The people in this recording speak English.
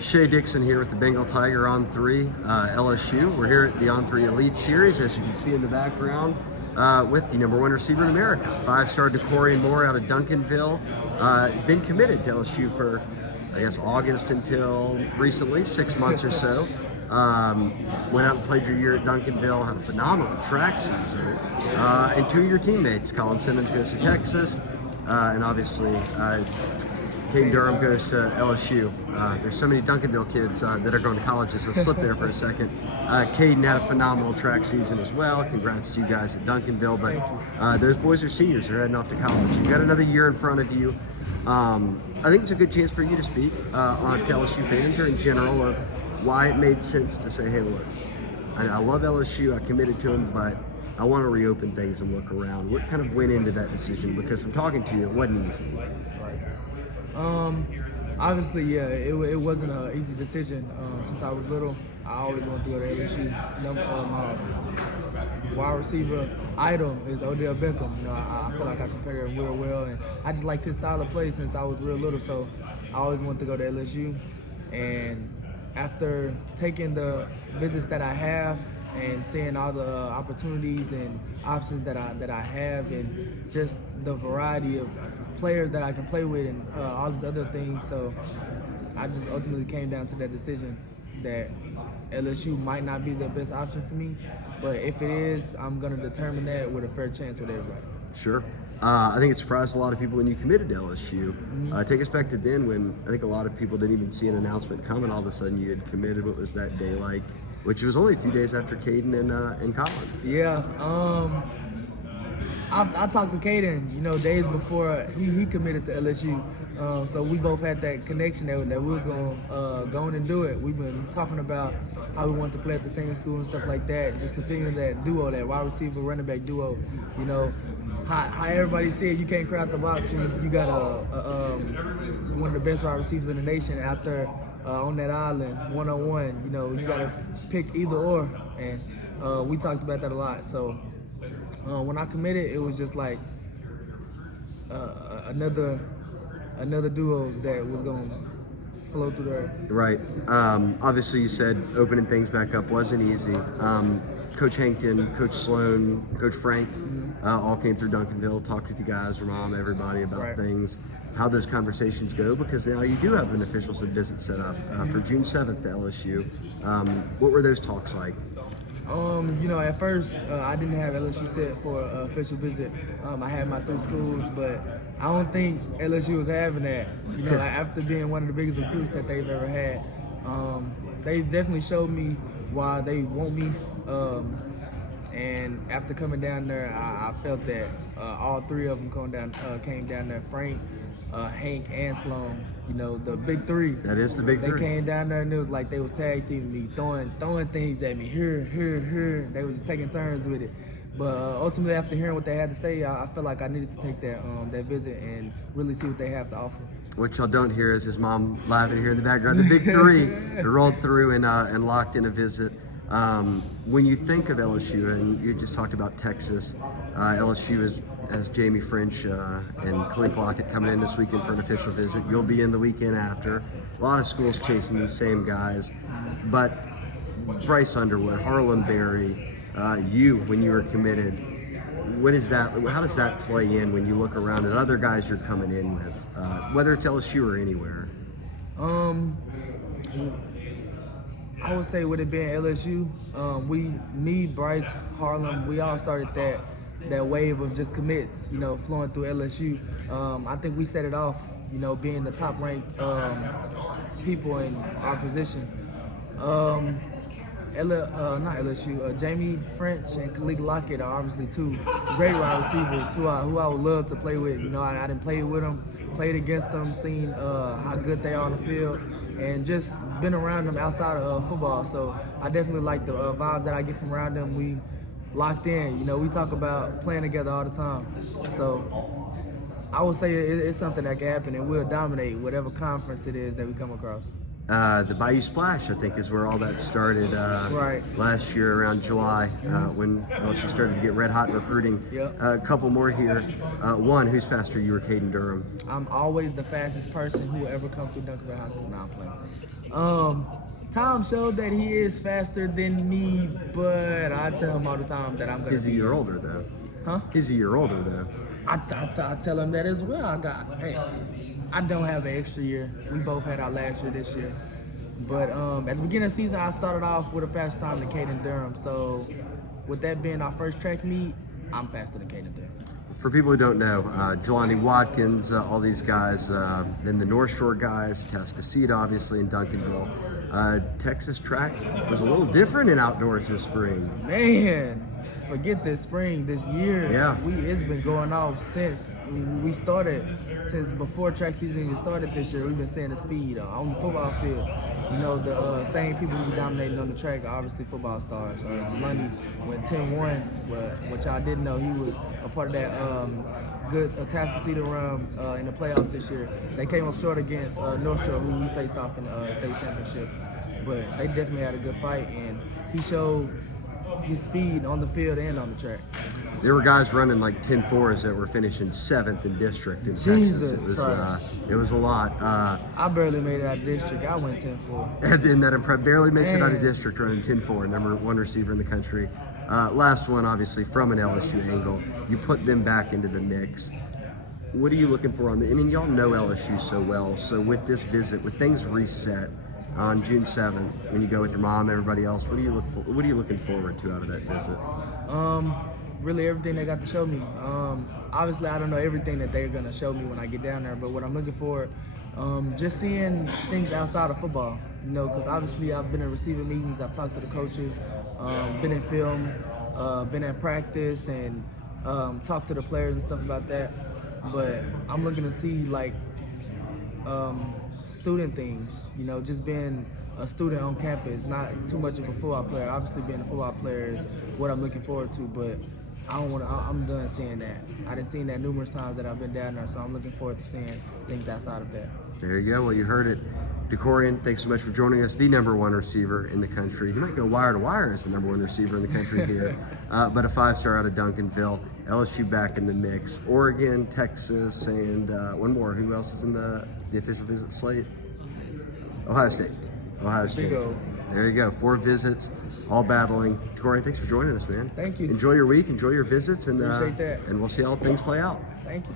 Shea Dixon here with the Bengal Tiger On3 LSU. We're here at the On3 Elite Series, as you can see in the background, with the #1 receiver in America, 5-star Dakorien Moore out of Duncanville. Been committed to LSU for, I guess, August until recently, 6 months or so. Went out and played your year at Duncanville, had a phenomenal track season. And 2 of your teammates, Colin Simmons goes to Texas, and obviously Caden Durham goes to LSU. There's so many Duncanville kids that are going to colleges, so slip there for a second. Caden had a phenomenal track season as well. Congrats to you guys at Duncanville. But those boys are seniors. They're heading off to college. You've got another year in front of you. I think it's a good chance for you to speak on to LSU fans or in general of why it made sense to say, hey, look, I love LSU. I committed to them, but I want to reopen things and look around. What kind of went into that decision? Because from talking to you, it wasn't easy. Obviously, yeah, it wasn't an easy decision. Since I was little, I always wanted to go to LSU. My wide receiver idol is Odell Beckham. I feel like I compare him real well, and I just liked his style of play since I was real little. So I always wanted to go to LSU. And after taking the visits that I have and seeing all the opportunities and options that I have, and just the variety of players that I can play with and all these other things, so I just ultimately came down to that decision that LSU might not be the best option for me, but if it is, I'm going to determine that with a fair chance with everybody. Sure. I think it surprised a lot of people when you committed to LSU. Take us back to then when I think a lot of people didn't even see an announcement coming. All of a sudden you had committed. What was that day like? Which was only a few days after Caden and Colin. Yeah. I talked to Caden, days before he committed to LSU. So we both had that connection that we was going to go in and do it. We've been talking about how we want to play at the same school and stuff like that. Just continuing that duo, that wide receiver, running back duo. How everybody said you can't crowd the box, and you got one of the best wide receivers in the nation out there on that island, one-on-one. You got to pick either or, and we talked about that a lot. So when I committed, it was just like another duo that was going to flow through there. Right. Obviously, you said opening things back up wasn't easy. Coach Hankton, Coach Sloan, Coach Frank all came through Duncanville, talked with you guys, your mom, everybody about things, how those conversations go, because now you do have an official visit set up for June 7th to LSU. What were those talks like? At first, I didn't have LSU set for an official visit. I had my 3 schools, but I don't think LSU was having that. After being one of the biggest recruits that they've ever had, they definitely showed me why they want me. And after coming down there, I felt that all 3 of them came down there. Frank, Hank, and Sloan. The big 3. That is the big 3. They came down there and it was like they was tag teaming me, throwing things at me, here. They was just taking turns with it. But ultimately, after hearing what they had to say, I felt like I needed to take that visit and really see what they have to offer. What y'all don't hear is his mom laughing here in the background. The big 3 that rolled through and locked in a visit. When you think of LSU, and you just talked about Texas, LSU has Jamie French and Khalif Lockett coming in this weekend for an official visit. You'll be in the weekend after. A lot of schools chasing these same guys. But Bryce Underwood, Harlan Berry, you, when you were committed, how does that play in when you look around at other guys you're coming in with, whether it's LSU or anywhere? I would say with it being LSU, me, Bryce, Harlem, we all started that wave of just commits, flowing through LSU. I think we set it off, being the top ranked people in our position. Not LSU, Jamie French and Khalif Lockett are obviously 2 great wide receivers who I would love to play with. I didn't play with them, played against them, seen how good they are on the field, and just been around them outside of football. So I definitely like the vibes that I get from around them. We locked in. We talk about playing together all the time. So I would say it's something that can happen, and we'll dominate whatever conference it is that we come across. The Bayou Splash, I think, is where all that started Right. last year around July when LSU started to get red hot in recruiting. Yep. A couple more here. One, who's faster, you or Caden Durham? I'm always the fastest person who ever come through Duncanville High School. Now I'm playing. Tom showed that he is faster than me, but I tell him all the time that I'm gonna. He's a be year older though. Huh? He's a year older though. I tell him that as well. I don't have an extra year. We both had our last year this year. But at the beginning of the season, I started off with a faster time than Caden Durham. So with that being our first track meet, I'm faster than Caden Durham. For people who don't know, Jelani Watkins, all these guys, then the North Shore guys, Tascasita obviously, and Duncanville. Texas track was a little different in outdoors this spring. Man, forget this spring, this year. Yeah. It's been going off since we started, since before track season even started this year. We've been seeing the speed on the football field. You know, the same people who dominating on the track are obviously football stars. Jelani went 10-1, but what y'all didn't know, he was a part of that good Tascasita run in the playoffs this year. They came up short against North Shore, who we faced off in the state championship. But they definitely had a good fight, and he showed his speed on the field and on the track. There were guys running like 10-4s that were finishing 7th in district in Jesus Texas. Christ. It was a lot. I barely made it out of district. I went 10-4. And then that barely makes it out of Man. district running 10-4, number one receiver in the country. Last one, obviously, from an LSU angle. You put them back into the mix. What are you looking for on the? I mean, y'all know LSU so well. So with this visit, with things reset on June 7th, when you go with your mom, everybody else, what are you looking forward to out of that visit? Really everything they got to show me. Obviously, I don't know everything that they're gonna show me when I get down there, but what I'm looking for, just seeing things outside of football. You know, because obviously I've been in receiving meetings, I've talked to the coaches, been in film, been at practice, and talked to the players and stuff about that. But I'm looking to see like student things. You know, just being a student on campus, not too much of a football player. Obviously, being a football player is what I'm looking forward to, but I'm done seeing that. I done seen that numerous times that I've been down there, so I'm looking forward to seeing things outside of that. There you go. Well, you heard it. Dakorien, thanks so much for joining us. The number one receiver in the country. He might go wire to wire as the number one receiver in the country here, but a 5-star out of Duncanville. LSU back in the mix. Oregon, Texas, and one more. Who else is in the official visit slate? Ohio State. Ohio State. Big O. There you go. 4 visits, all battling. Dakorien, thanks for joining us, man. Thank you. Enjoy your week. Enjoy your visits, and Appreciate that. and we'll see how things play out. Thank you.